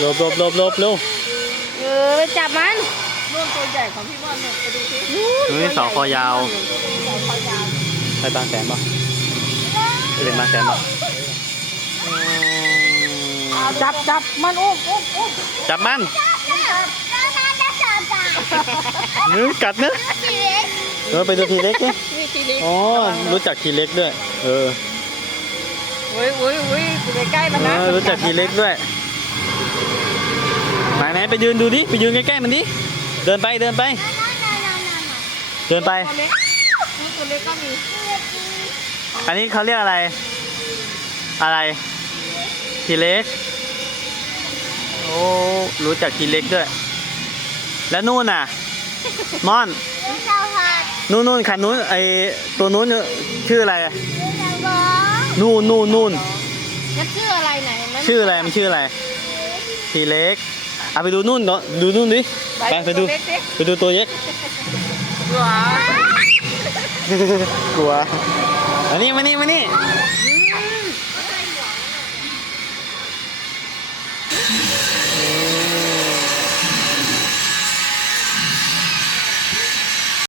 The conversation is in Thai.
หลบหลบหลบหลบเร็ว ไปจับมัน นู่นตัวใหญ่ของพี่ม่อนเนี่ยไปดูสิ นี่เสาคอยาว สาวคอยาว ไปบางแสนป่ะไปเล่นบางแสนป่ะ จับมันอุ้ม จับมันกัดเนื้อไปดูทีเล็กเนี่ย นี่ทีเล็ก อ๋อรู้จักทีเล็กด้วยอุ้ยอยู่ใกล้ๆมันนะ รู้จักทีเล็กด้วยไหนไปยืนดูดิไปยืนใกล้ๆมันดิเดินไปเดินไปเดินไป ตัวเล็กตัวเล็กก็มี อันนี้เขาเรียกอะไรทีเล็กโอ้รู้จักทีเล็กด้วยแล้วนู่นน่ะม่อนนู่นคันนู้นไอตัวนู้นชื่ออะไรนู่นมันชื่ออะไรไหนมัน ชื่ออะไรมันชื่ออะไรทีเล็กเอาไปดูนู่นเนาะดูนู่นดิไปดูตัวเล็ก ว้าก ลัวอันนี้มานี่